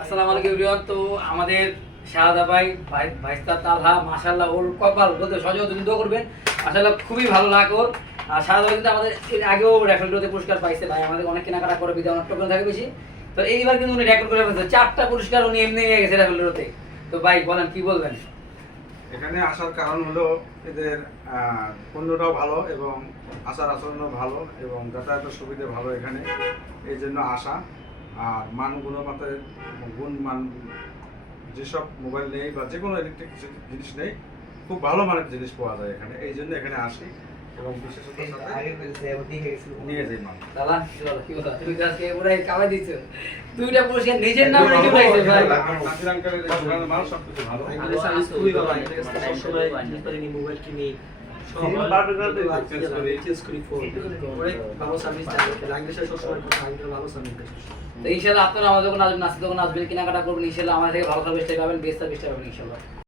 আসসালামু আলাইকুম এভরিওয়ান। তো আমাদের শাহাদা ভাইস্তা তালহা মাশাআল্লাহ, ওর কপাল বলতে সহজে তুমি দোয়া করবেন। মাশাআল্লাহ খুবই ভালো লাগে ওর। আর শাহাদা ভাই কিন্তু আমাদের এর আগেও রেফারেলতে পুরস্কার পাইছে ভাই, আমাদের অনেক কেনাকাটা করে বিধায় অনেক টোকেন থাকে বেশি। তো এইবার কিন্তু উনি রেকর্ড করে ফেলছে, 4টা পুরস্কার উনি এমনি নিয়ে গেছে রেফারেলতে। তো ভাই বলেন কি বলবেন? এখানে আসার কারণ হলো এদের পণ্যটাও ভালো এবং আচার আচরণও ভালো এবং যাতায়াতের সুবিধা ভালো এখানে, এই জন্য আসা। আর মান গুণমাত্রার মান যেসব মোবাইল নেই বা যে কোনো ইলেকট্রিক জিনিস নেই, খুব ভালো মানের জিনিস পাওয়া যায় এখানে, এই জন্য এখানে আসি এবং বিশেষতার সাথে নিয়ে যাই মাল। দাদা কি কথা, তুমি আজকে পুরাই কামাই দিছো, 2টা পুরস্কার নিজের নামে রেখে পাইছে ভাই। নাসির আঙ্কেলের এই দোকানের মাল সবকিছু ভালো। আমাদের সার্ভিস খুবই ভালো। আমাদের কাছে সবসময় জিনিস কিনি, মোবাইল কিনি, সব চেঞ্জ করি ফোন। অনেক ভালো সার্ভিস দেয়। ল্যাঙ্গুয়েজে সবসময় কথা আঙ্কেল ভালো সার্ভিস দেয়। তো ইনশাআল্লাহ আপনারা আমাদের যখন আসবেন, নাসির যখন আসবেন কেনাকাটা করবেন, ইনশাআল্লাহ আমাদের থেকে ভালো সার্ভিসটা পাবেন, বেস্ট সার্ভিসটা পাবেন ইনশাআল্লাহ।